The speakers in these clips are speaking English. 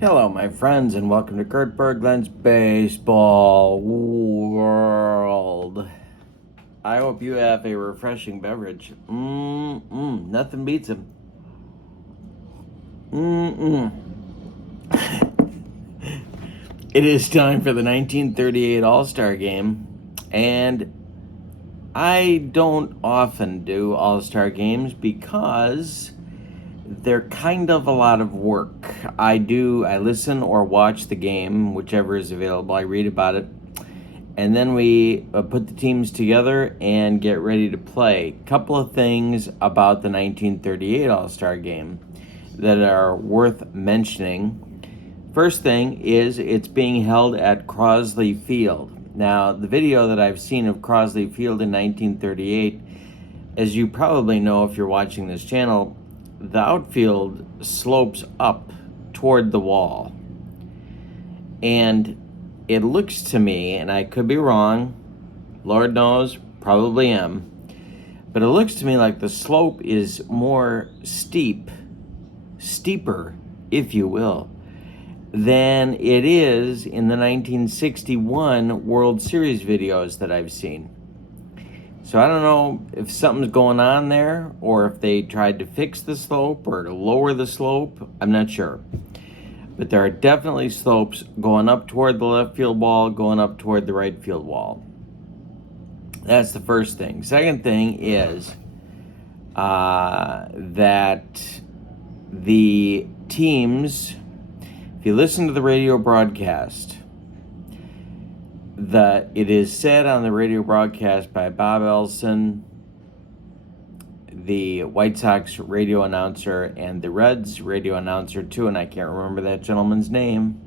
Hello, my friends, and welcome to Kurt Berglund's Baseball World. I hope you have a refreshing beverage. Nothing beats them. It is time for the 1938 All-Star Game, and I don't often do All-Star games because they're kind of a lot of work. I listen or watch the game, whichever is available. I read about it. And then we put the teams together and get ready to play. Couple of things about the 1938 All-Star Game that are worth mentioning. First thing is it's being held at Crosley Field. Now, the video that I've seen of Crosley Field in 1938, as you probably know if you're watching this channel, the outfield slopes up toward the wall. And it looks to me, and I could be wrong, Lord knows, probably am, but it looks to me like the slope is more steeper, if you will, than it is in the 1961 World Series videos that I've seen. So I don't know if something's going on there or if they tried to fix the slope or to lower the slope. I'm not sure. But there are definitely slopes going up toward the left field wall, going up toward the right field wall. That's the first thing. Second thing is that the teams, if you listen to the radio broadcast, it is said on the radio broadcast by Bob Elson, the White Sox radio announcer, and the Reds radio announcer too, and I can't remember that gentleman's name.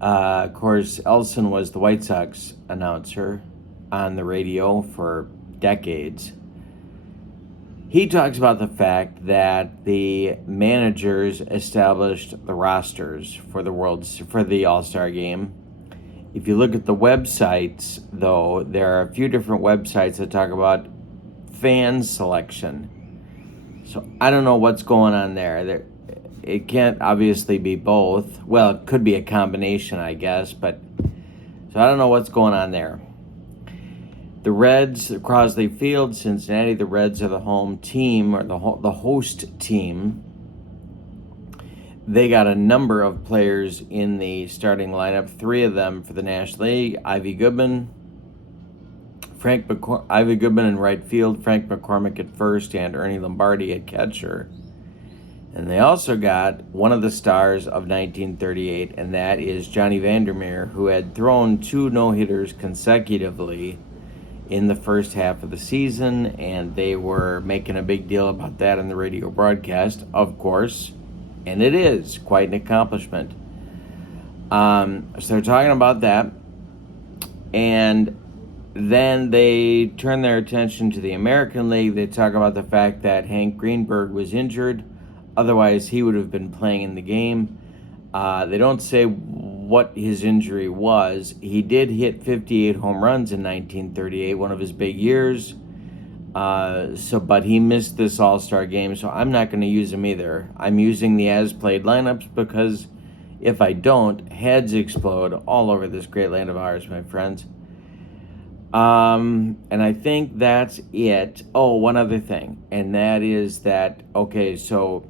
Of course, Elson was the White Sox announcer on the radio for decades. He talks about the fact that the managers established the rosters for the All-Star Game. If you look at the websites, though, there are a few different websites that talk about fan selection. So I don't know what's going on there. It can't obviously be both. Well, it could be a combination, I guess, but so I don't know what's going on there. The Reds, Crosley Field, Cincinnati, the Reds are the home team, or the host team. They got a number of players in the starting lineup, 3 of them for the National League. Ivy Goodman in right field, Frank McCormick at first, and Ernie Lombardi at catcher. And they also got one of the stars of 1938, and that is Johnny Vandermeer, who had thrown 2 no-hitters consecutively in the first half of the season, and they were making a big deal about that in the radio broadcast, of course, and it is quite an accomplishment. So they're talking about that, and then they turn their attention to the American League. They talk about the fact that Hank Greenberg was injured. Otherwise, he would have been playing in the game. They don't say what his injury was. He did hit 58 home runs in 1938, one of his big years. But he missed this All-Star game, so I'm not going to use him either. I'm using the as-played lineups because if I don't, heads explode all over this great land of ours, my friends. And I think that's it. Oh, one other thing, and that is that, okay, so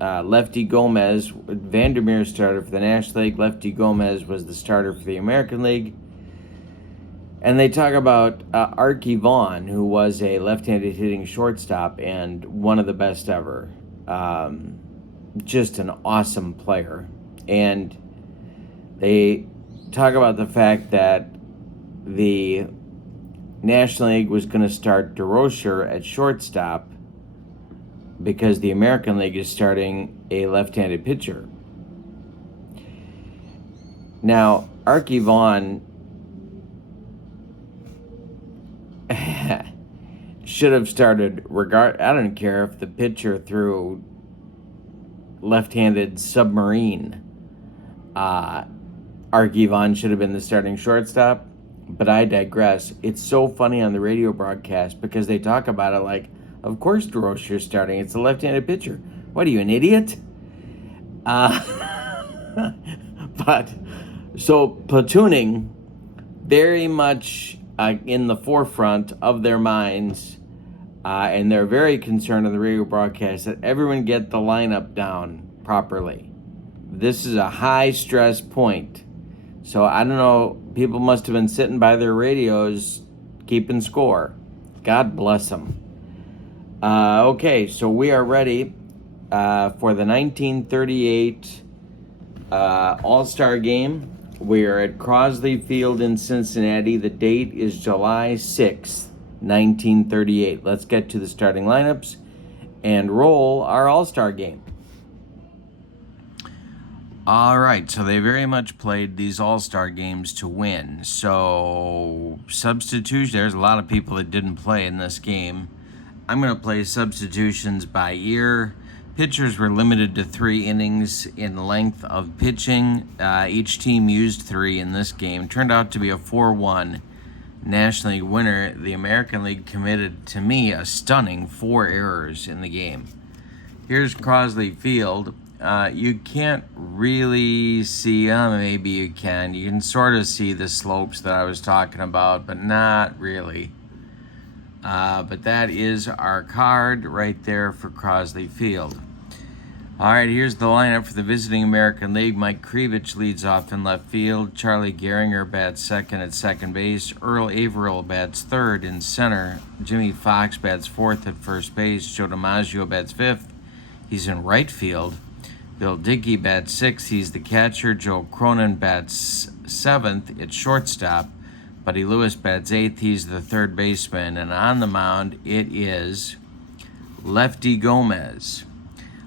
Lefty Gomez, Vandermeer started for the National League. Lefty Gomez was the starter for the American League. And they talk about Archie Vaughn, who was a left-handed hitting shortstop and one of the best ever. Just an awesome player. And they talk about the fact that the National League was going to start DeRocher at shortstop because the American League is starting a left-handed pitcher. Now, Archie Vaughn should have started I don't care if the pitcher threw left-handed submarine. Archie Vaughn should have been the starting shortstop, but I digress. It's so funny on the radio broadcast because they talk about it like, of course DeRocher's starting. It's a left-handed pitcher. What are you, an idiot? But so platooning very much in the forefront of their minds, and they're very concerned on the radio broadcast that everyone get the lineup down properly. This is a high stress point. So I don't know, people must have been sitting by their radios keeping score. God bless them. Okay, so we are ready for the 1938 All-Star Game. We are at Crosley Field in Cincinnati. The date is July 6th, 1938. Let's get to the starting lineups and roll our All-Star Game. All right, so they very much played these All-Star games to win. So substitution, there's a lot of people that didn't play in this game. I'm going to play substitutions by ear. Pitchers were limited to 3 innings in length of pitching. Each team used 3 in this game. Turned out to be a 4-1 National League winner. The American League committed, to me, a stunning 4 errors in the game. Here's Crosley Field. You can't really see, maybe you can. You can sort of see the slopes that I was talking about, but not really. But that is our card right there for Crosley Field. All right, here's the lineup for the visiting American League. Mike Krivich leads off in left field. Charlie Gehringer bats second at second base. Earl Averill bats third in center. Jimmy Fox bats fourth at first base. Joe DiMaggio bats fifth. He's in right field. Bill Dickey bats sixth. He's the catcher. Joe Cronin bats seventh at shortstop. Buddy Lewis bats eighth. He's the third baseman. And on the mound, it is Lefty Gomez.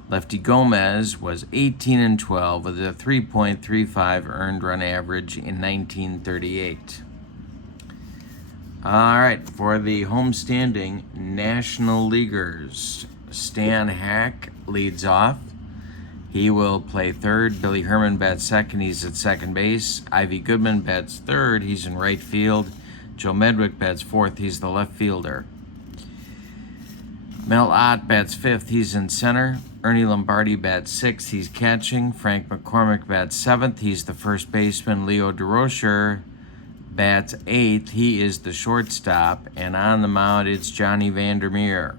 Lefty Gomez was 18-12 with a 3.35 earned run average in 1938. All right, for the homestanding National Leaguers, Stan Hack leads off. He will play third. Billy Herman bats second. He's at second base. Ivy Goodman bats third. He's in right field. Joe Medwick bats fourth. He's the left fielder. Mel Ott bats fifth. He's in center. Ernie Lombardi bats sixth. He's catching. Frank McCormick bats seventh. He's the first baseman. Leo DeRocher bats eighth. He is the shortstop. And on the mound, it's Johnny Vandermeer.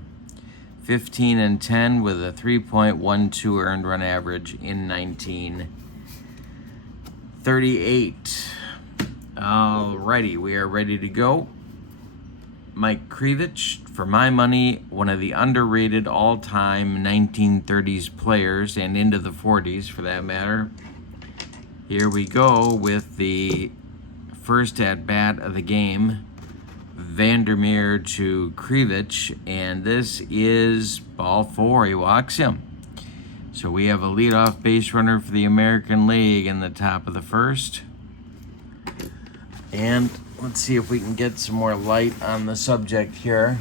15-10 with a 3.12 earned run average in 1938. Alrighty, we are ready to go. Mike Krivich, for my money, one of the underrated all-time 1930s players, and into the 40s for that matter. Here we go with the first at-bat of the game. Vandermeer to Krivich, and this is ball 4. He walks him. So we have a leadoff base runner for the American League in the top of the first. And let's see if we can get some more light on the subject here.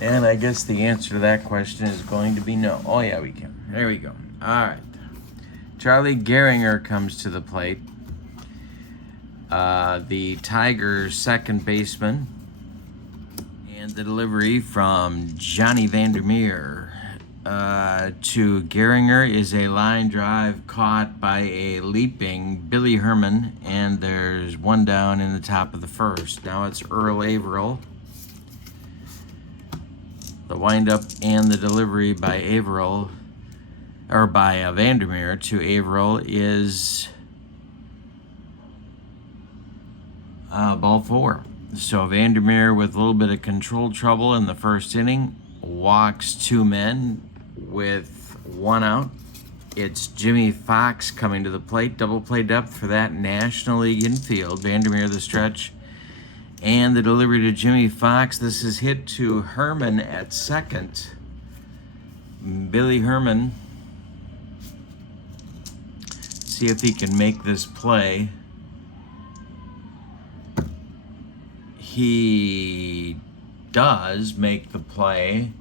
And I guess the answer to that question is going to be no. Oh yeah, we can. There we go. All right. Charlie Gehringer comes to the plate. The Tigers' second baseman, and the delivery from Johnny Vandermeer to Gehringer is a line drive caught by a leaping Billy Herman, and there's one down in the top of the first. Now it's Earl Averill. The windup and the delivery by Averill, or by Vandermeer to Averill, is ball 4. So Vandermeer, with a little bit of control trouble in the first inning, walks 2 men with 1 out. It's Jimmy Fox coming to the plate. Double play depth for that National League infield. Vandermeer the stretch. And the delivery to Jimmy Fox. This is hit to Herman at second. Billy Herman. See if he can make this play. He does make the play.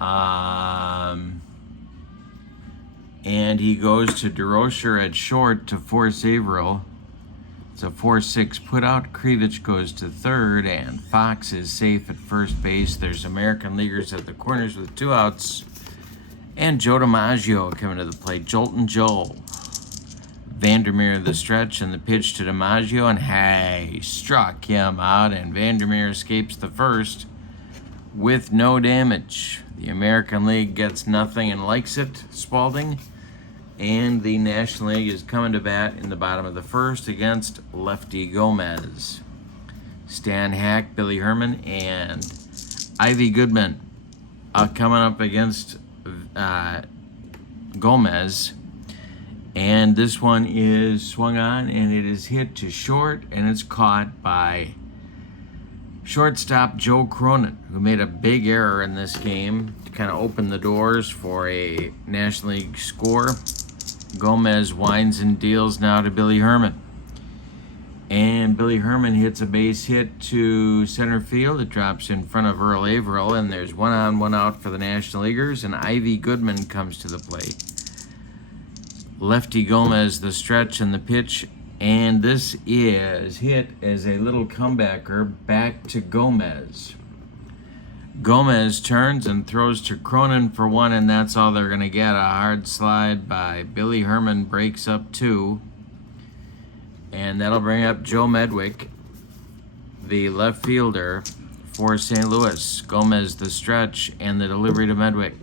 And he goes to DeRocher at short to force Averill. It's a 4-6 put out. Krivich goes to third, and Fox is safe at first base. There's American Leaguers at the corners with 2 outs. And Joe DiMaggio coming to the plate. Joltin' Joe. Vandermeer the stretch and the pitch to DiMaggio, and hey, struck him out, and Vandermeer escapes the first with no damage. The American League gets nothing and likes it, Spalding, and the National League is coming to bat in the bottom of the first against Lefty Gomez. Stan Hack, Billy Herman, and Ivy Goodman coming up against Gomez. And this one is swung on, and it is hit to short, and it's caught by shortstop Joe Cronin, who made a big error in this game to kind of open the doors for a National League score. Gomez winds and deals now to Billy Herman. And Billy Herman hits a base hit to center field. It drops in front of Earl Averill, and there's 1 on, 1 out for the National Leaguers, and Ivy Goodman comes to the plate. Lefty Gomez the stretch and the pitch, and this is hit as a little comebacker back to Gomez. Gomez turns and throws to Cronin for 1, and that's all they're going to get. A hard slide by Billy Herman breaks up 2, and that'll bring up Joe Medwick, the left fielder for St. Louis. Gomez the stretch and the delivery to Medwick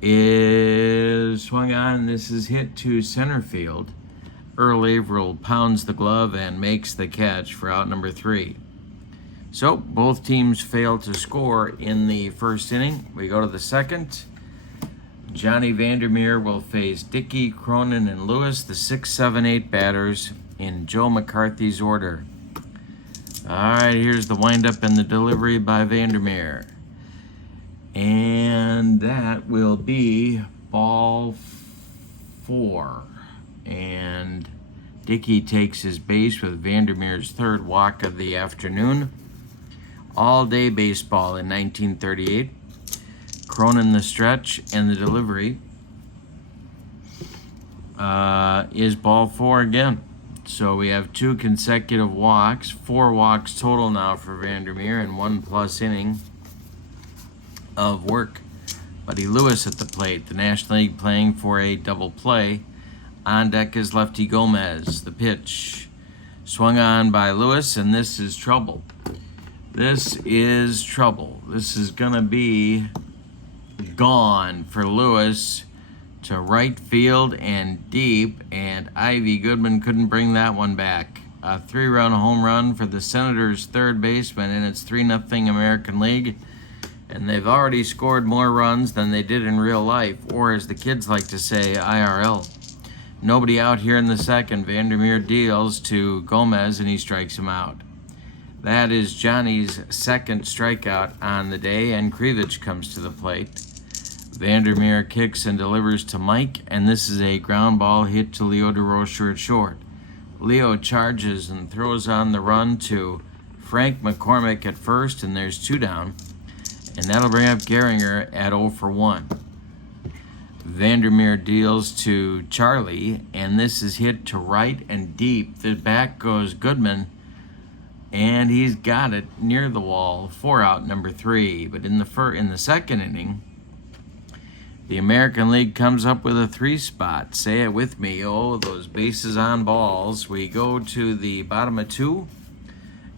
is swung on. This is hit to center field. Earl Averill pounds the glove and makes the catch for out number 3. So both teams fail to score in the first inning. We go to the second. Johnny Vandermeer will face Dickey, Cronin, and Lewis, the 6, 7, 8 batters in Joe McCarthy's order. All right, here's the windup and the delivery by Vandermeer. And that will be ball 4. And Dickey takes his base with Vandermeer's 3rd walk of the afternoon. All-day baseball in 1938. Cronin the stretch and the delivery is ball 4 again. So we have 2 consecutive walks, 4 walks total now for Vandermeer, and 1+ inning of work. Buddy Lewis at the plate, the National League playing for a double play. On deck is Lefty Gomez. The pitch swung on by Lewis, and this is trouble. This is trouble. This is going to be gone for Lewis to right field and deep, and Ivy Goodman couldn't bring that one back. A 3-run home run for the Senators' 3rd baseman, and it's 3-0 American League. And they've already scored more runs than they did in real life, or as the kids like to say, IRL. Nobody out here in the second. Vandermeer deals to Gomez, and he strikes him out. That is Johnny's 2nd strikeout on the day, and Krivich comes to the plate. Vandermeer kicks and delivers to Mike, and this is a ground ball hit to Leo DeRocher at short. Leo charges and throws on the run to Frank McCormick at first, and there's 2 down. And that'll bring up Gehringer at 0 for 1. Vandermeer deals to Charlie, and this is hit to right and deep. The back goes Goodman, and he's got it near the wall for out number 3. But in the second inning, the American League comes up with a 3 spot. Say it with me. Oh, those bases on balls. We go to the bottom of 2.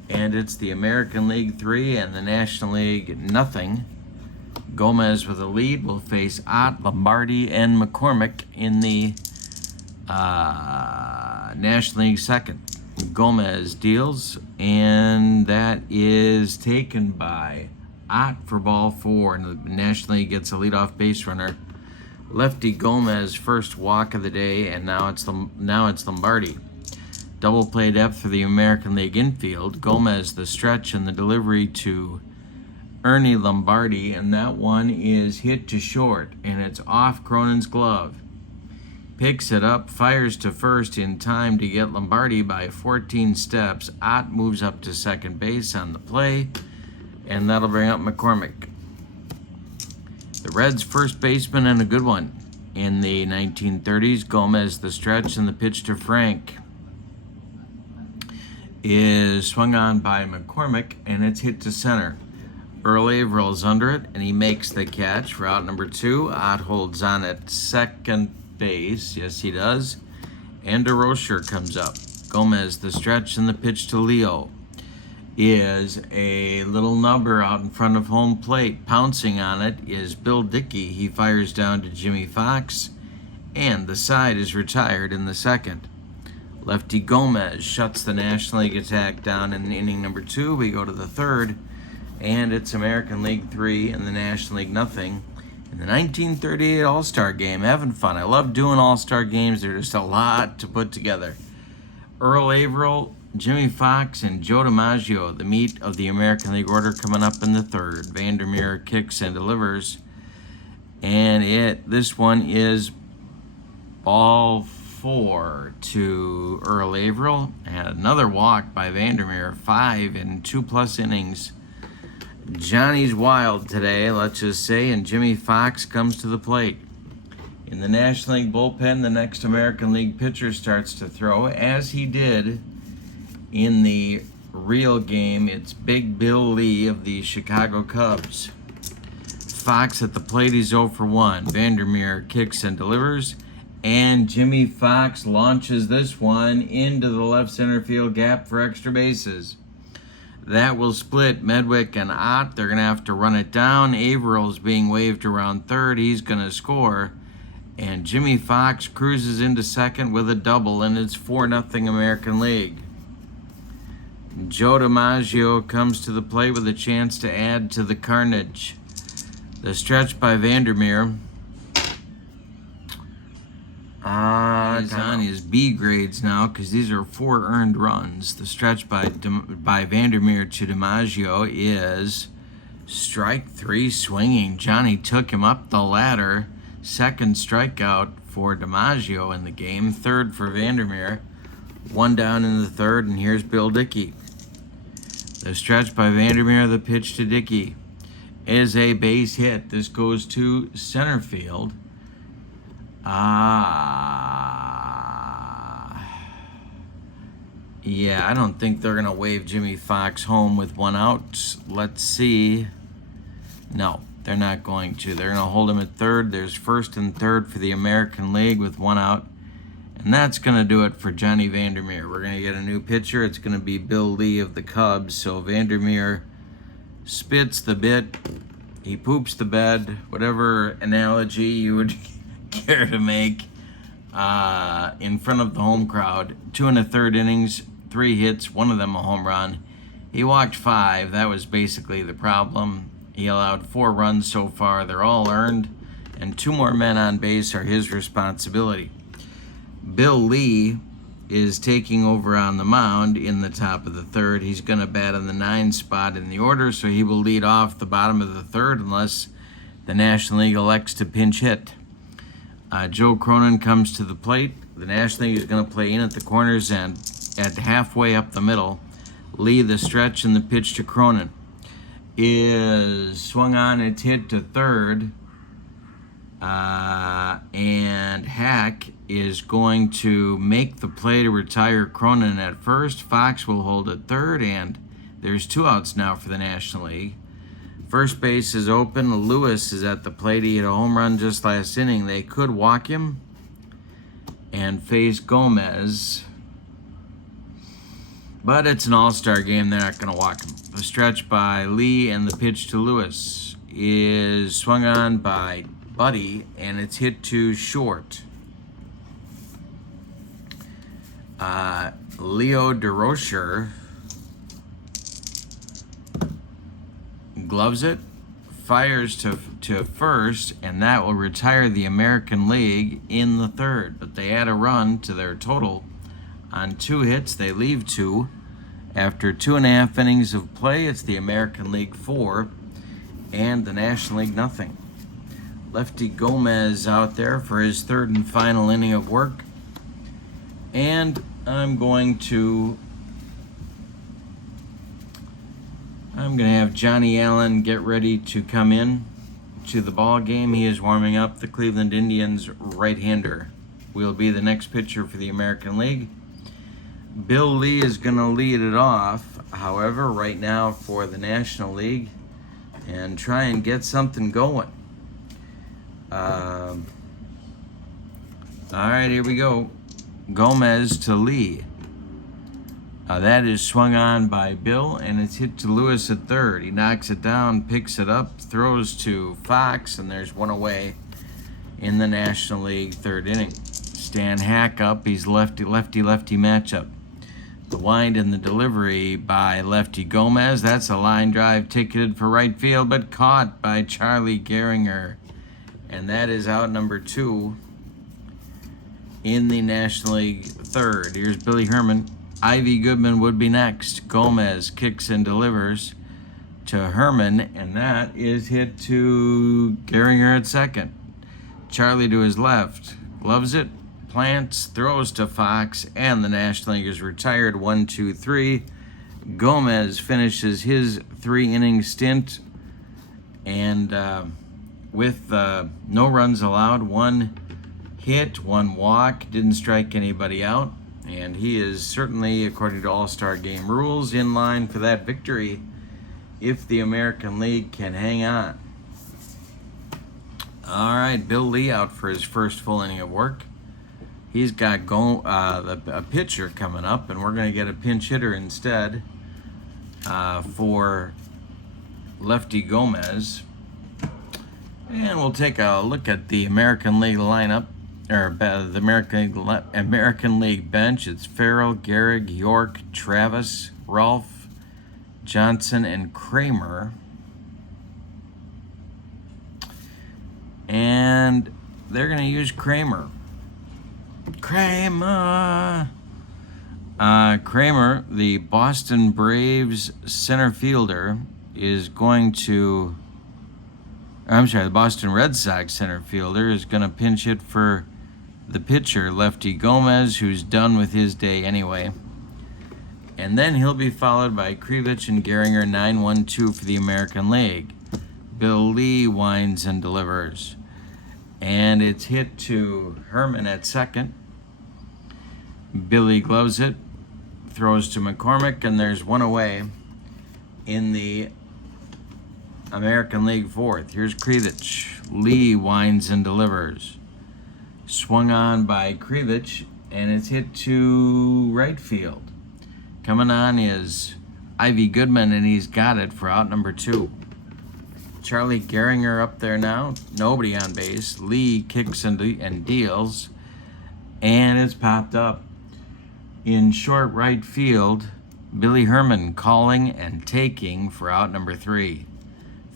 And it's the American League 3 and the National League nothing. Gomez with a lead will face Ott, Lombardi, and McCormick in the National League second. Gomez deals, and that is taken by Ott for ball 4, and the National League gets a leadoff base runner. Lefty Gomez, 1st walk of the day, and now it's Lombardi. Double play depth for the American League infield. Gomez the stretch and the delivery to Ernie Lombardi, and that one is hit to short, and it's off Cronin's glove. Picks it up, fires to first in time to get Lombardi by 14 steps. Ott moves up to second base on the play, and that'll bring up McCormick. The Reds' first baseman, and a good one. In the 1930s, Gomez the stretch and the pitch to Frank is swung on by McCormick, and it's hit to center. Earl Averill's under it, and he makes the catch for out number 2. Ott holds on at second base. Yes, he does. And DeRocher comes up. Gomez, the stretch and the pitch to Leo is a little number out in front of home plate. Pouncing on it is Bill Dickey. He fires down to Jimmy Fox, and the side is retired in the second. Lefty Gomez shuts the National League attack down in inning number 2. We go to the third, and it's American League 3 and the National League nothing. In the 1938 All-Star Game, having fun. I love doing All-Star Games. They're just a lot to put together. Earl Averill, Jimmy Fox, and Joe DiMaggio, the meat of the American League order, coming up in the third. Vandermeer kicks and delivers. And this one is ball 4 to Earl Averill. And another walk by Vandermeer, 5 in 2+ innings. Johnny's wild today, let's just say, and Jimmy Fox comes to the plate. In the National League bullpen, the next American League pitcher starts to throw, as he did in the real game. It's Big Bill Lee of the Chicago Cubs. Fox at the plate, he's 0 for 1. Vandermeer kicks and delivers, and Jimmy Fox launches this one into the left center field gap for extra bases. That will split Medwick and Ott. They're going to have to run it down. Averill's being waved around third. He's going to score. And Jimmy Fox cruises into second with a double, and it's 4-0 American League. Joe DiMaggio comes to the plate with a chance to add to the carnage. The stretch by Vandermeer. He's on his B grades now because these are 4 earned runs. The stretch by Vandermeer to DiMaggio is strike 3 swinging. Johnny took him up the ladder. Second strikeout for DiMaggio in the game. Third for Vandermeer. 1 down in the third, and here's Bill Dickey. The stretch by Vandermeer, the pitch to Dickey is a base hit. This goes to center field. Yeah, I don't think they're going to wave Jimmy Fox home with 1 out. Let's see. No, they're not going to. They're going to hold him at third. There's first and third for the American League with 1 out. And that's going to do it for Johnny Vandermeer. We're going to get a new pitcher. It's going to be Bill Lee of the Cubs. So Vandermeer spits the bit. He poops the bed. Whatever analogy you would care to make in front of the home crowd. 2 1/3 innings, 3 hits, 1 of them a home run. He walked 5. That was basically the problem. He allowed 4 runs so far. They're all earned, and 2 more men on base are his responsibility. Bill Lee is taking over on the mound in the top of the third. He's going to bat in the 9 spot in the order, so he will lead off the bottom of the third unless the National League elects to pinch hit. Joe Cronin comes to the plate. The National League is going to play in at the corners and at halfway up the middle. Lee, the stretch and the pitch to Cronin is swung on. It's hit to third. And Hack is going to make the play to retire Cronin at first. Fox will hold at third, and there's 2 outs now for the National League. First base is open. Lewis is at the plate. He hit a home run just last inning. They could walk him and face Gomez, but it's an all-star game. They're not going to walk him. The stretch by Lee and the pitch to Lewis is swung on by Buddy, and it's hit to short. Leo DeRocher gloves it, fires to first, and that will retire the American League in the third. But they add a run to their total on 2 hits. They leave 2. After 2.5 innings of play, it's the American League 4 and the National League nothing. Lefty Gomez out there for his 3rd and final inning of work. And I'm going to have Johnny Allen get ready to come in to the ball game. He is warming up. The Cleveland Indians right-hander will be the next pitcher for the American League. Bill Lee is going to lead it off, however, right now for the National League and try and get something going. All right, here we go. Gomez to Lee. That is swung on by Bill, and it's hit to Lewis at third. He knocks it down, picks it up, throws to Fox, and there's one away in the National League third inning. Stan Hack up. He's lefty matchup. The wind and the delivery by lefty Gomez. That's a line drive ticketed for right field, but caught by Charlie Gehringer. And that is out number 2 in the National League third. Here's Billy Herman. Ivy Goodman would be next. Gomez kicks and delivers to Herman, and that is hit to Gehringer at second. Charlie to his left. Gloves it, plants, throws to Fox, and the National League is retired. 1-2-3. Gomez finishes his 3-inning stint, and with no runs allowed, 1 hit, 1 walk, didn't strike anybody out, and he is certainly, according to All-Star Game rules, in line for that victory if the American League can hang on. All right, Bill Lee out for his first full inning of work. He's got a pitcher coming up, and we're going to get a pinch hitter instead for lefty Gomez. And we'll take a look at the American League lineup, or the American League bench. It's Farrell, Gehrig, York, Travis, Rolfe, Johnson, and Kramer. And they're going to use Kramer. Kramer, the Boston Braves center fielder, is going to... the Boston Red Sox center fielder is going to pinch hit for the pitcher, lefty Gomez, who's done with his day anyway. And then he'll be followed by Krivich and Gehringer, 9-1-2 for the American League. Bill Lee winds and delivers. And it's hit to Herman at second. Billy gloves it, throws to McCormick, and there's one away in the American League fourth. Here's Krivich. Lee winds and delivers. Swung on by Krivich, and it's hit to right field. Coming on is Ivy Goodman, and he's got it for out number 2. Charlie Gehringer up there now. Nobody on base. Lee kicks and deals, and it's popped up. In short right field, Billy Herman calling and taking for out number 3.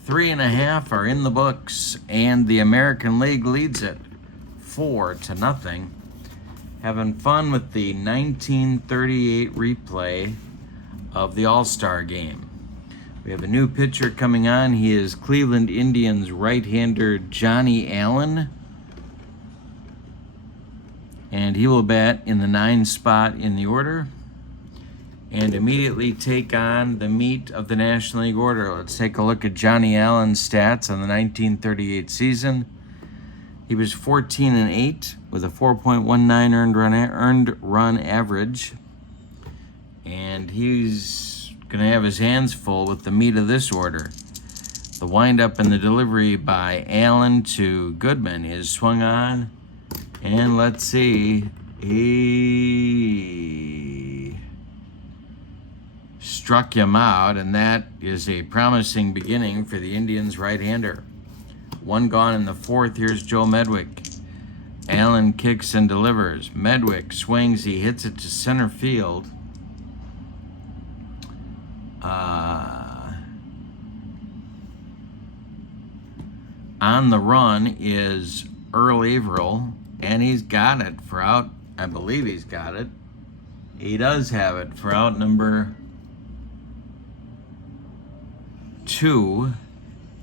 3.5 are in the books, and the American League leads it 4-0. Having fun with the 1938 replay of the All-Star Game. We have a new pitcher coming on. He is Cleveland Indians right-hander Johnny Allen, and he will bat in the 9th spot in the order and immediately take on the meat of the National League order. Let's take a look at Johnny Allen's stats on the 1938 season. He was 14-8 with a 4.19 earned run average, and he's going to have his hands full with the meat of this order. The windup and the delivery by Allen to Goodman is swung on, and let's see, he struck him out, and that is a promising beginning for the Indians right-hander. 1 gone in the 4th. Here's Joe Medwick. Allen kicks and delivers. Medwick swings. He hits it to center field. On the run is Earl Averill, and he's got it for out. I believe he's got it. He does have it for out number 2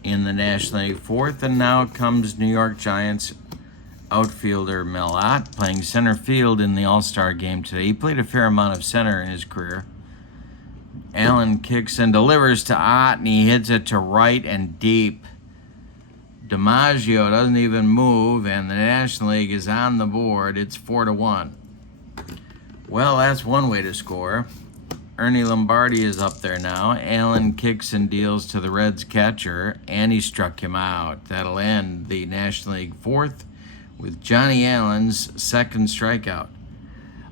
in the National League 4th, and now comes New York Giants outfielder Mel Ott playing center field in the All-Star Game today. He played a fair amount of center in his career. Allen kicks and delivers to Ott, and he hits it to right and deep. DiMaggio doesn't even move, and the National League is on the board. It's 4-1. Well, that's one way to score. Ernie Lombardi is up there now. Allen kicks and deals to the Reds catcher, and he struck him out. That'll end the National League 4th. with Johnny Allen's second strikeout.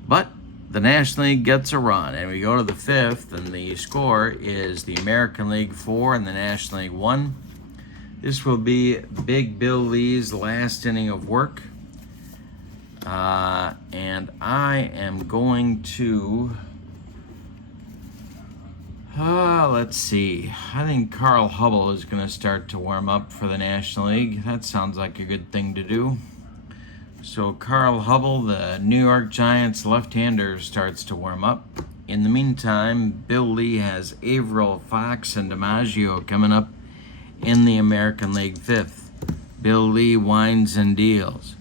But the National League gets a run, and we go to the 5th, and the score is the American League 4 and the National League 1. This will be Big Bill Lee's last inning of work. And I am going to, let's see. I think Carl Hubble is going to start to warm up for the National League. That sounds like a good thing to do. So Carl Hubble, the New York Giants left-hander, starts to warm up. In the meantime, Bill Lee has Averill, Fox, and DiMaggio coming up in the American League 5th. Bill Lee winds and deals.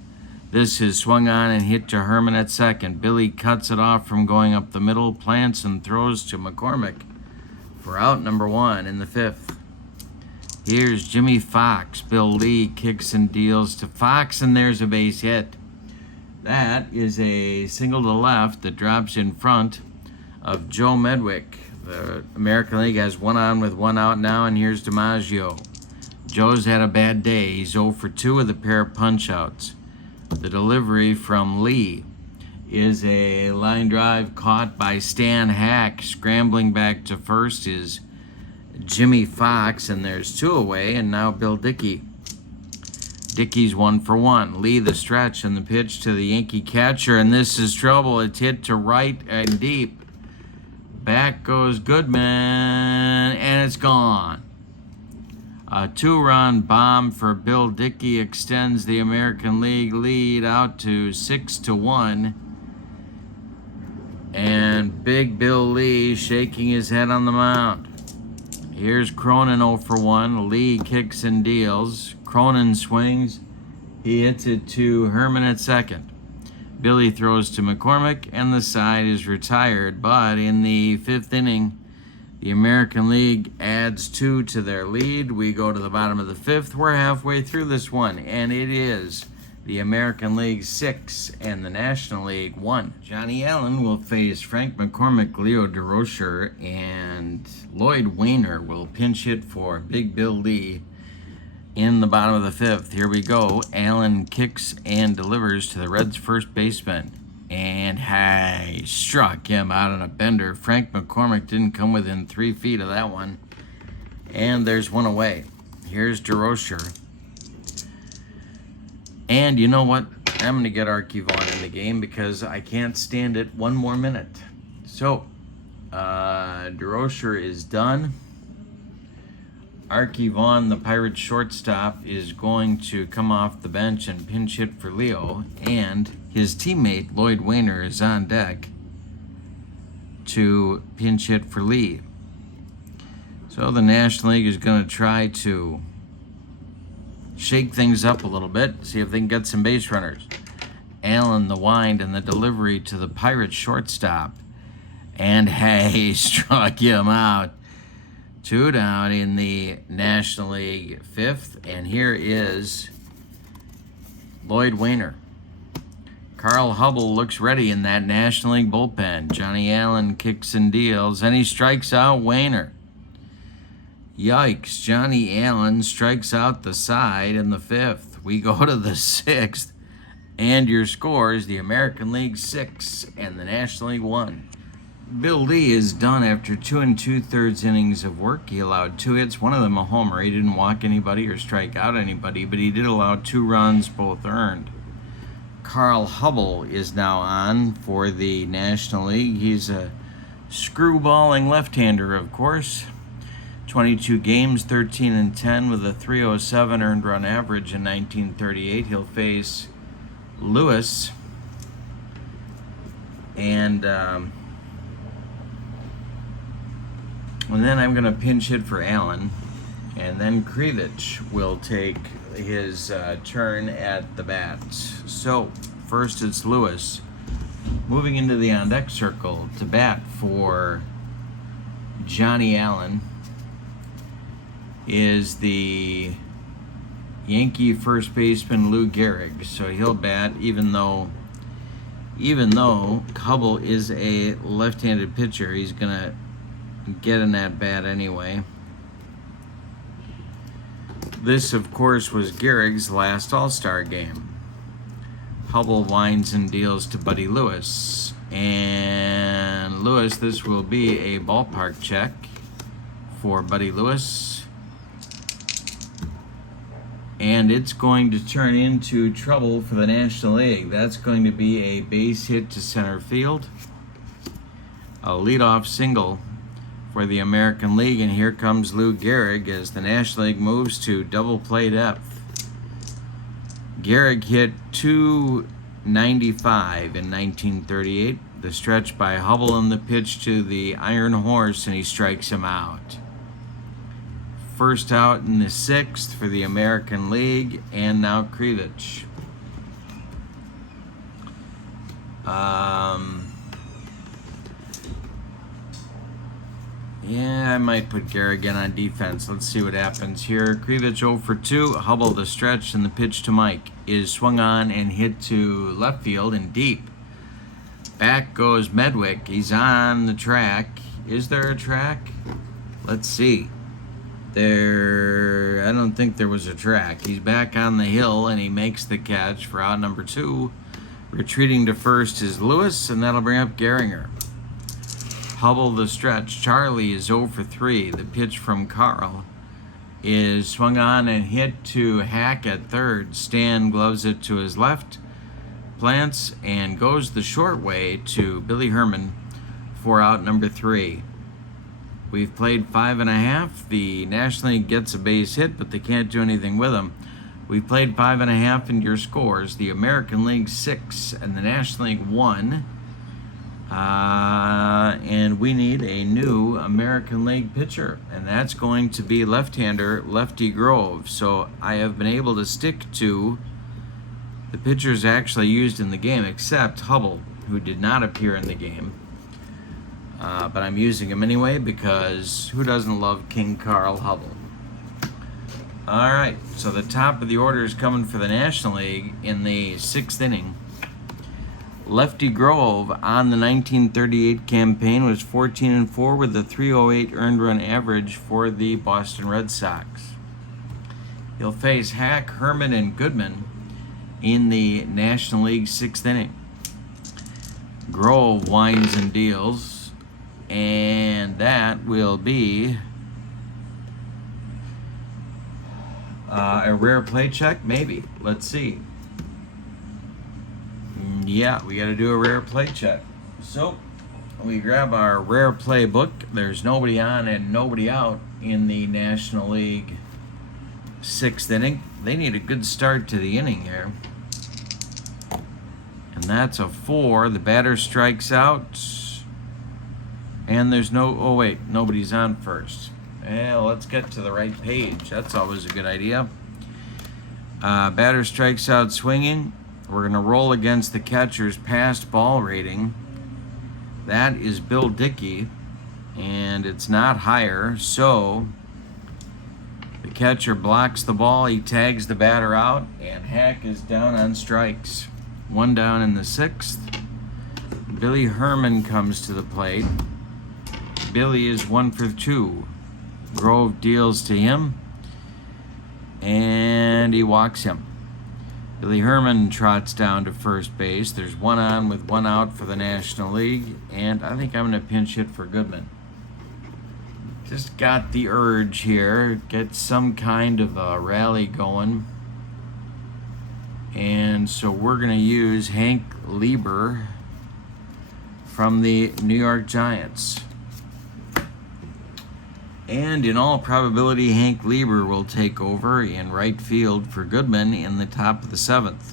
This is swung on and hit to Herman at second. Billy cuts it off from going up the middle, plants and throws to McCormick for out number 1 in the 5th. Here's Jimmy Fox. Bill Lee kicks and deals to Fox, and there's a base hit. That is a single to left that drops in front of Joe Medwick. The American League has 1 on with 1 out now, and here's DiMaggio. Joe's had a bad day. He's 0 for 2 with a pair of punch-outs. The delivery from Lee is a line drive caught by Stan Hack. Scrambling back to first is Jimmy Fox, and there's 2 away, and now Bill Dickey. Dickey's 1 for 1. Lee the stretch and the pitch to the Yankee catcher, and this is trouble. It's hit to right and deep. Back goes Goodman, and it's gone. A 2-run bomb for Bill Dickey extends the American League lead out to 6-1. And Big Bill Lee shaking his head on the mound. Here's Cronin 0 for 1. Lee kicks and deals. Cronin swings. He hits it to Herman at second. Billy throws to McCormick, and the side is retired. But in the 5th inning, the American League adds 2 to their lead. We go to the bottom of the 5th. We're halfway through this one, and it is the American League 6 and the National League 1. Johnny Allen will face Frank McCormick, Leo DeRocher, and Lloyd Wainer will pinch hit for Big Bill Lee in the bottom of the 5th. Here we go. Allen kicks and delivers to the Reds' first baseman. And he struck him out on a bender. Frank McCormick didn't come within 3 feet of that one. And there's 1 away. Here's DeRocher. And you know what? I'm going to get Archie Vaughn in the game because I can't stand it 1 more minute. So, DeRocher is done. Archie Vaughn, the Pirates shortstop, is going to come off the bench and pinch hit for Leo. And his teammate, Lloyd Wainer, is on deck to pinch hit for Lee. So the National League is going to try to shake things up a little bit, see if they can get some base runners. Allen, the wind, and the delivery to the Pirates shortstop. And he struck him out. 2 down in the National League 5th. And here is Lloyd Wainer. Carl Hubble looks ready in that National League bullpen. Johnny Allen kicks and deals, and he strikes out Wainer. Yikes, Johnny Allen strikes out the side in the 5th. We go to the 6th, and your score is the American League 6 and the National League 1. Bill Lee is done after 2 2/3 innings of work. He allowed 2 hits, one of them a homer. He didn't walk anybody or strike out anybody, but he did allow 2 runs, both earned. Carl Hubble is now on for the National League. He's a screwballing left-hander, of course. 22 games, 13-10 with a 307 earned run average in 1938. He'll face Lewis and then I'm going to pinch hit for Allen, and then Krivich will take his turn at the bats. So first it's Lewis moving into the on-deck circle to bat for Johnny Allen is the Yankee first baseman Lou Gehrig. So he'll bat even though Hubble is a left-handed pitcher. He's going to get in that bat anyway. This, of course, was Gehrig's last All-Star game. Hubble winds and deals to Buddy Lewis. And Lewis, this will be a ballpark check for Buddy Lewis. And it's going to turn into trouble for the National League. That's going to be a base hit to center field. A leadoff single for the American League. And here comes Lou Gehrig as the National League moves to double play depth. Gehrig hit .295 in 1938. The stretch by Hubble and the pitch to the Iron Horse, and he strikes him out. First out in the 6th for the American League, and now Krivich. Yeah, I might put Gehrig in on defense. Let's see what happens here. Krivich 0 for 2. Hubble the stretch, and the pitch to Mike is swung on and hit to left field and deep. Back goes Medwick. He's on the track. Is there a track? Let's see. I don't think there was a track. He's back on the hill, and he makes the catch for out number 2. Retreating to first is Lewis, and that'll bring up Gehringer. Hubble the stretch. Charlie is 0 for 3. The pitch from Carl is swung on and hit to Hack at third. Stan gloves it to his left, plants, and goes the short way to Billy Herman for out number 3. We've played 5.5. The National League gets a base hit, but they can't do anything with them. We've played 5.5, and your scores: the American League 6 and the National League 1. And we need a new American League pitcher, and that's going to be left-hander Lefty Grove. So I have been able to stick to the pitchers actually used in the game, except Hubble, who did not appear in the game. But I'm using him anyway because who doesn't love King Carl Hubble? All right, so the top of the order is coming for the National League in the 6th inning. Lefty Grove on the 1938 campaign was 14-4 with a .308 earned run average for the Boston Red Sox. He'll face Hack, Herman, and Goodman in the National League 6th inning. Grove winds and deals, and that will be a rare play check, maybe. Let's see. Yeah, we got to do a rare play check. So we grab our rare play book. There's nobody on and nobody out in the National League 6th inning. They need a good start to the inning here. And that's a 4. The batter strikes out. And there's nobody's on first. Well, let's get to the right page. That's always a good idea. Batter strikes out swinging. We're going to roll against the catcher's past ball rating. That is Bill Dickey, and it's not higher, so the catcher blocks the ball. He tags the batter out, and Hack is down on strikes. 1 down in the 6th. Billy Herman comes to the plate. Billy is 1 for 2. Grove deals to him, and he walks him. Billy Herman trots down to first base. There's 1 on with 1 out for the National League, and I think I'm going to pinch hit for Goodman. Just got the urge here, get some kind of a rally going. And so we're going to use Hank Lieber from the New York Giants. And in all probability, Hank Lieber will take over in right field for Goodman in the top of the 7th.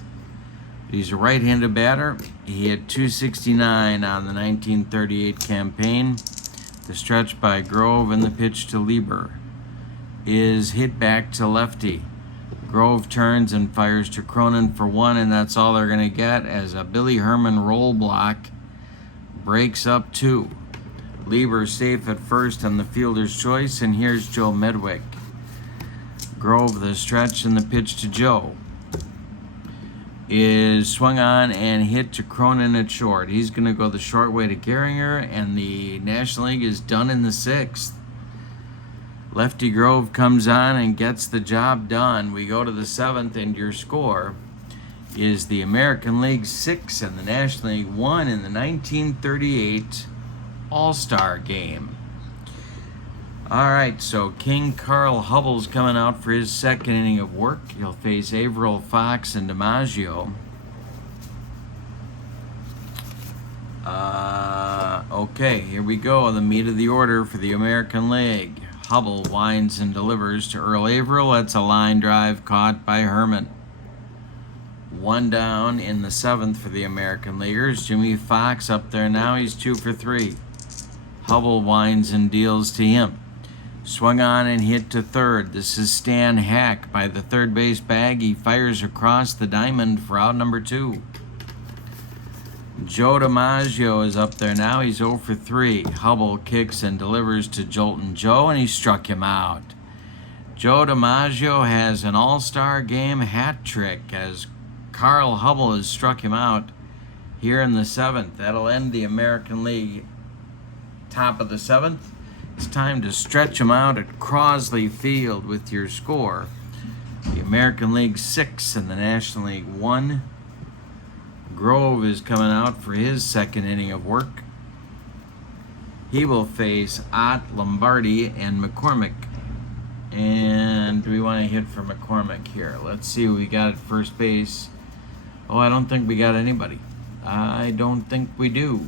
He's a right-handed batter. He hit .269 on the 1938 campaign. The stretch by Grove and the pitch to Lieber is hit back to lefty. Grove turns and fires to Cronin for 1, and that's all they're going to get as a Billy Herman roll block breaks up 2. Lieber safe at first on the fielder's choice, and here's Joe Medwick. Grove the stretch, and the pitch to Joe is swung on and hit to Cronin at short. He's going to go the short way to Gehringer, and the National League is done in the 6th. Lefty Grove comes on and gets the job done. We go to the 7th, and your score is the American League 6 and the National League 1 in the 1938 All-Star Game. All right, so King Carl Hubbell's coming out for his second inning of work. He'll face Averill, Fox, and DiMaggio. Okay, here we go. The meat of the order for the American League. Hubbell winds and delivers to Earl Averill. That's a line drive caught by Herman. One down in the 7th for the American Leaguers. Jimmy Fox up there now. He's 2 for 3. Hubbell winds and deals to him. Swung on and hit to third. This is Stan Hack by the third base bag. He fires across the diamond for out number 2. Joe DiMaggio is up there now. He's 0 for 3. Hubbell kicks and delivers to Joltin' Joe, and he struck him out. Joe DiMaggio has an all-star game hat trick as Carl Hubbell has struck him out here in the 7th. That'll end the American League top of the 7th. It's time to stretch them out at Crosley Field with your score. The American League 6 and the National League 1. Grove is coming out for his second inning of work. He will face Ott, Lombardi, and McCormick. And do we want to hit for McCormick here? Let's see what we got at first base. Oh, I don't think we got anybody. I don't think we do.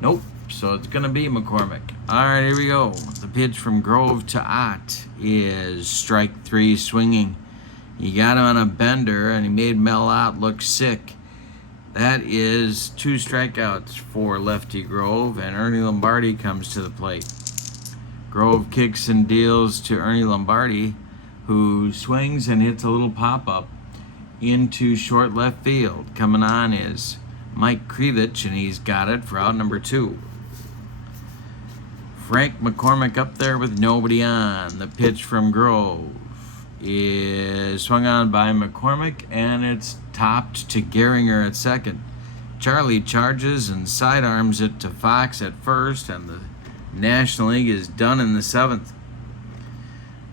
Nope. So it's going to be McCormick. All right, here we go. The pitch from Grove to Ott is strike 3 swinging. He got him on a bender, and he made Mel Ott look sick. That is 2 strikeouts for lefty Grove, and Ernie Lombardi comes to the plate. Grove kicks and deals to Ernie Lombardi, who swings and hits a little pop-up into short left field. Coming on is Mike Krivich, and he's got it for out number 2. Frank McCormick up there with nobody on. The pitch from Grove is swung on by McCormick, and it's topped to Gehringer at second. Charlie charges and sidearms it to Fox at first, and the National League is done in the 7th.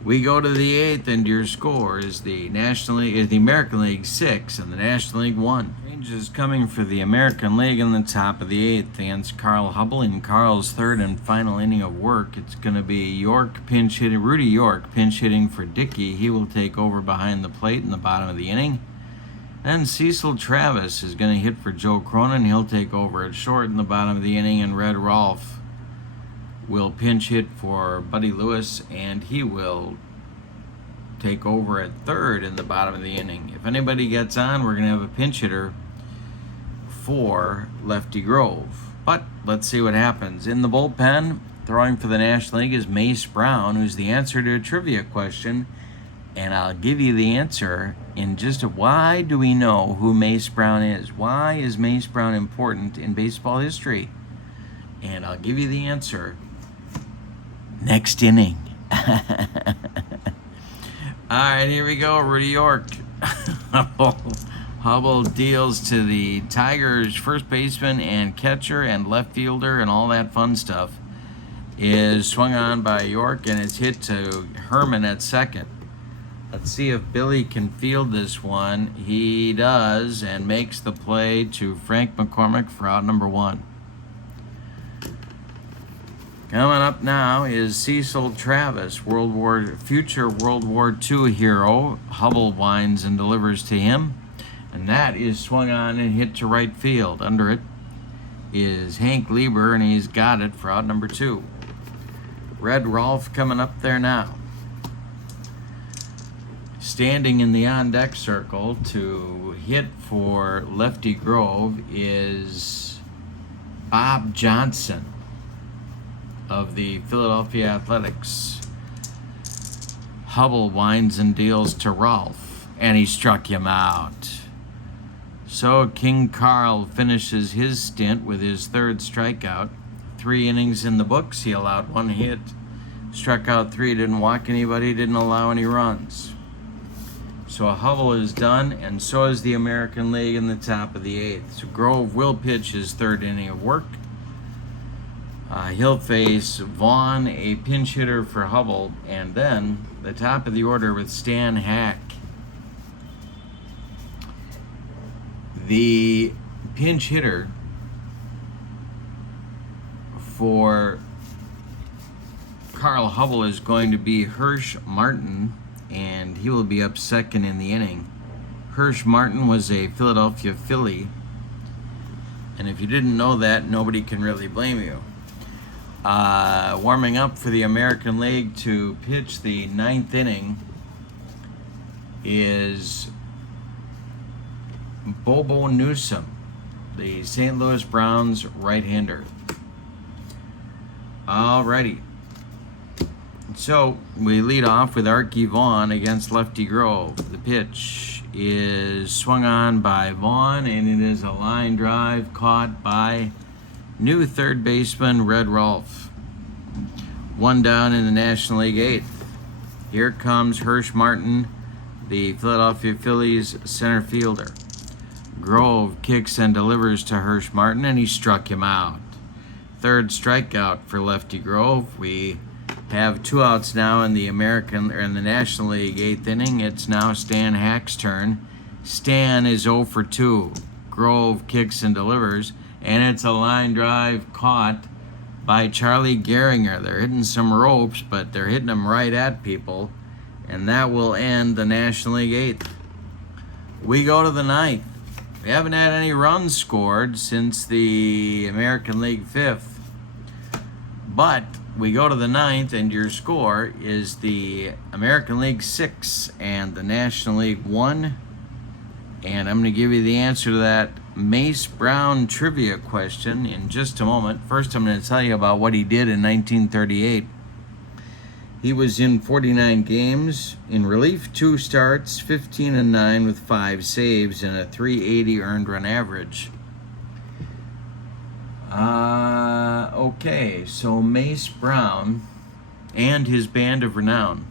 We go to the 8th, and your score is the American League 6 and the National League 1. Changes coming for the American League in the top of the 8th against Carl Hubbell in Carl's third and final inning of work. It's going to be Rudy York pinch hitting for Dickey. He will take over behind the plate in the bottom of the inning. Then Cecil Travis is going to hit for Joe Cronin. He'll take over at short in the bottom of the inning, and Red Rolfe will pinch hit for Buddy Lewis, and he will take over at third in the bottom of the inning. If anybody gets on, we're going to have a pinch hitter for lefty Grove. But let's see what happens. In the bullpen, throwing for the National League is Mace Brown, who's the answer to a trivia question, and I'll give you the answer in just why do we know who Mace Brown is? Why is Mace Brown important in baseball history? And I'll give you the answer next inning. All right, here we go. Rudy York. Hubbell deals to the Tigers' first baseman and catcher and left fielder and all that fun stuff. Is swung on by York, and it's hit to Herman at second. Let's see if Billy can field this one. He does, and makes the play to Frank McCormick for out number 1. Coming up now is Cecil Travis, future World War II hero. Hubbell winds and delivers to him, and that is swung on and hit to right field. Under it is Hank Lieber, and he's got it for out number 2. Red Rolfe coming up there now. Standing in the on-deck circle to hit for lefty Grove is Bob Johnson of the Philadelphia Athletics. Hubbell winds and deals to Rolfe, and he struck him out. So King Carl finishes his stint with his third strikeout. 3 innings in the books. He allowed 1 hit, struck out 3, didn't walk anybody, didn't allow any runs. So Hubbell is done, and so is the American League in the top of the 8th. So Grove will pitch his third inning of work. He'll face Vaughn, a pinch hitter for Hubbell, and then the top of the order with Stan Hack. The pinch hitter for Carl Hubble is going to be Hirsch Martin, and he will be up second in the inning. Hirsch Martin was a Philadelphia Philly, and if you didn't know that, nobody can really blame you. Warming up for the American League to pitch the 9th inning is Bobo Newsom, the St. Louis Browns right-hander. Alrighty. So we lead off with Arky Vaughan against Lefty Grove. The pitch is swung on by Vaughan, and it is a line drive caught by new third baseman Red Rolfe. 1 down in the National League 8th. Here comes Hirsch Martin, the Philadelphia Phillies center fielder. Grove kicks and delivers to Hirsch Martin, and he struck him out. Third strikeout for Lefty Grove. We have 2 outs now in the National League 8th inning. It's now Stan Hack's turn. Stan is 0 for 2. Grove kicks and delivers, and it's a line drive caught by Charlie Gehringer. They're hitting some ropes, but they're hitting them right at people, and that will end the National League 8th. We go to the 9th. We haven't had any runs scored since the American League 5th, but we go to the 9th, and your score is the American League 6 and the National League 1. And I'm going to give you the answer to that Mace Brown trivia question in just a moment. First, I'm going to tell you about what he did in 1938. He was in 49 games, in relief 2 starts, 15-9 with 5 saves and a .380 earned run average. Okay, so Mace Brown and his band of renown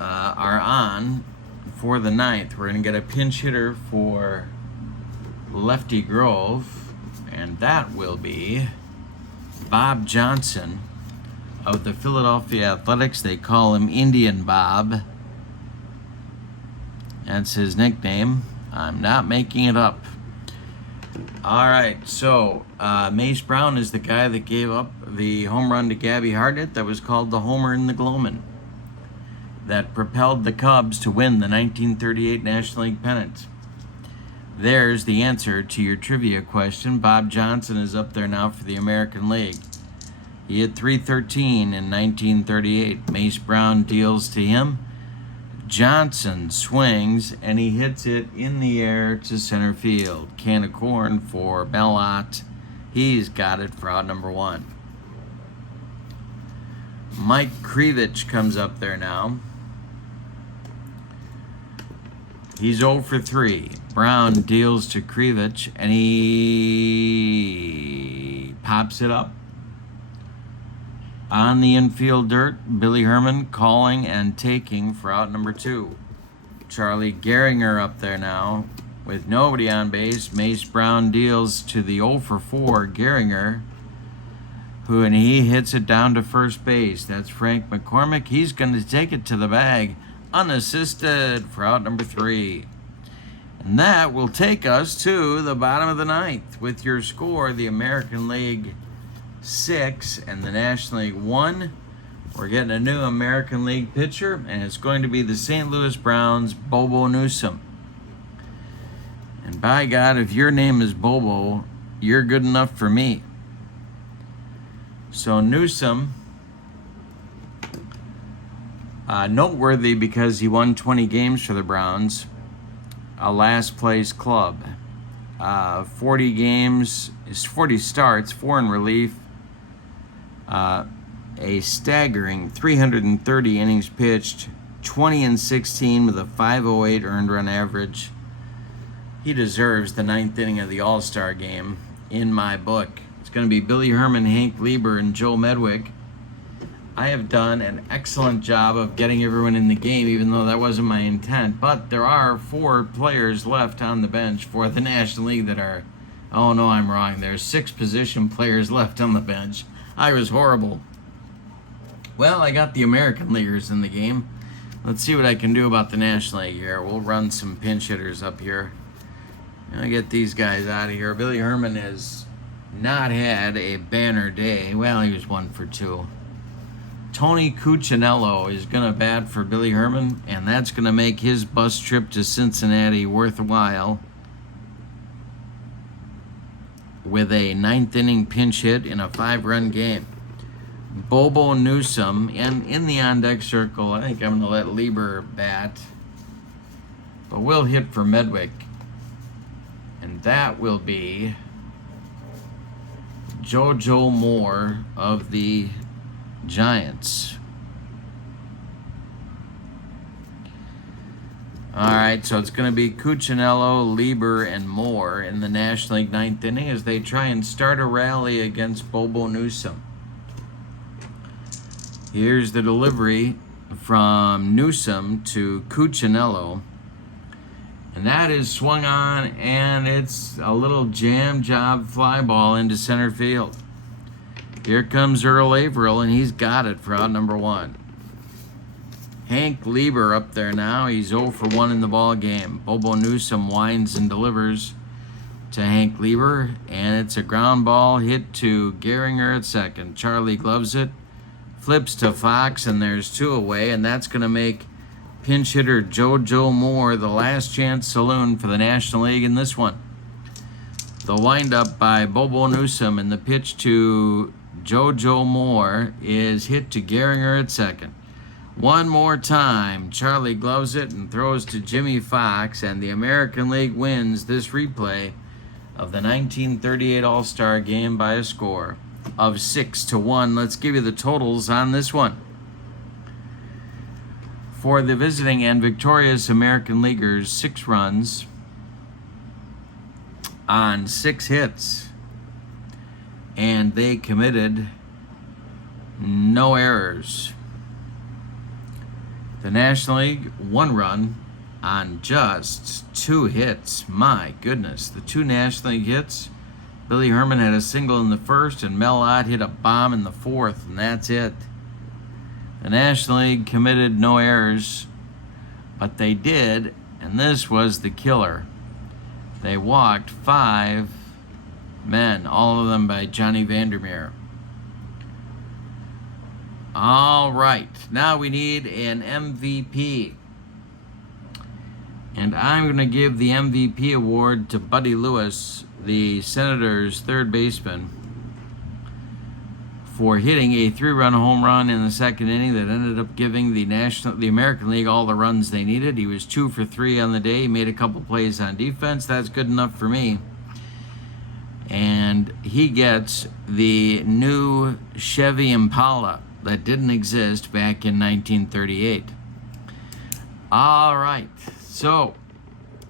are on for the 9th. We're going to get a pinch hitter for Lefty Grove, and that will be Bob Johnson of the Philadelphia Athletics. They call him Indian Bob. That's his nickname. I'm not making it up. All right, so Mace Brown is the guy that gave up the home run to Gabby Hartnett that was called the Homer in the Gloamin', that propelled the Cubs to win the 1938 National League pennant. There's the answer to your trivia question. Bob Johnson is up there now for the American League. He hit .313 in 1938. Mace Brown deals to him. Johnson swings, and he hits it in the air to center field. Can of corn for Bellot. He's got it for out number 1. Mike Krivich comes up there now. He's 0 for 3. Brown deals to Krivich, and he pops it up. On the infield dirt, Billy Herman calling and taking for out number 2. Charlie Gehringer up there now with nobody on base. Mace Brown deals to the 0 for 4 Gehringer, and he hits it down to first base. That's Frank McCormick. He's going to take it to the bag unassisted for out number 3. And that will take us to the bottom of the 9th with your score, the American League 6 and the National League 1. We're getting a new American League pitcher, and it's going to be the St. Louis Browns' Bobo Newsom. And by God, if your name is Bobo, you're good enough for me. So Newsom, noteworthy because he won 20 games for the Browns, a last place club. 40 games, 40 starts, 4 in relief, a staggering 330 innings pitched, 20-16 with a .508 earned run average. He deserves the 9th inning of the All-Star game in my book. It's going to be Billy Herman, Hank Lieber, and Joe Medwick. I have done an excellent job of getting everyone in the game, even though that wasn't my intent. But there are 4 players left on the bench for the National League that are... Oh, no, I'm wrong. There's 6 position players left on the bench. I was horrible. Well, I got the American Leaguers in the game. Let's see what I can do about the National League here. We'll run some pinch hitters up here. I'll get these guys out of here. Billy Herman has not had a banner day. Well, he was 1 for 2. Tony Cuccinello is going to bat for Billy Herman, and that's going to make his bus trip to Cincinnati worthwhile with a 9th inning pinch hit in a 5-run game. Bobo Newsom, and in the on-deck circle, I think I'm going to let Lieber bat, but we'll hit for Medwick, and that will be JoJo Moore of the Giants. All right, so it's going to be Cuccinello, Lieber, and Moore in the National League 9th inning as they try and start a rally against Bobo Newsom. Here's the delivery from Newsom to Cuccinello. And that is swung on, and it's a little jam job fly ball into center field. Here comes Earl Averill, and he's got it for out number 1. Hank Lieber up there now. He's 0 for 1 in the ball game. Bobo Newsom winds and delivers to Hank Lieber, and it's a ground ball hit to Gehringer at second. Charlie gloves it, flips to Fox, and there's 2 away, and that's going to make pinch hitter JoJo Moore the last chance saloon for the National League in this one. The windup by Bobo Newsom and the pitch to JoJo Moore is hit to Gehringer at second. One more time, Charlie gloves it and throws to Jimmy Fox, and the American League wins this replay of the 1938 All-Star Game by a score of 6-1. Let's give you the totals on this one. For the visiting and victorious American Leaguers, 6 runs on 6 hits, and they committed no errors. The National League, 1 run on just 2 hits. My goodness, the 2 National League hits. Billy Herman had a single in the first, and Mel Ott hit a bomb in the 4th, and that's it. The National League committed no errors, but they did, and this was the killer. They walked 5 men, all of them by Johnny Vandermeer. All right, now we need an MVP. And I'm going to give the MVP award to Buddy Lewis, the Senators' third baseman, for hitting a 3-run home run in the 2nd inning that ended up giving the American League all the runs they needed. He was 2 for 3 on the day. He made a couple plays on defense. That's good enough for me. And he gets the new Chevy Impala that didn't exist back in 1938. All right, so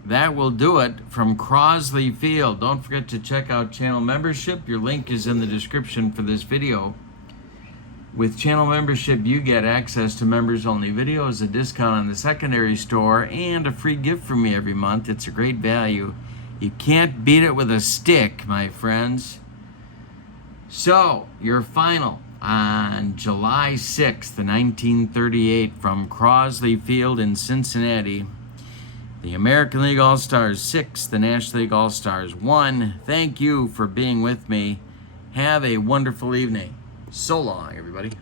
that will do it from Crosley Field. Don't forget to check out channel membership. Your link is in the description for this video. With channel membership, you get access to members-only videos, a discount on the secondary store, and a free gift from me every month. It's a great value. You can't beat it with a stick, my friends. So, your final on July 6th, 1938, from Crosley Field in Cincinnati. The American League All-Stars 6, the National League All-Stars 1. Thank you for being with me. Have a wonderful evening. So long, everybody.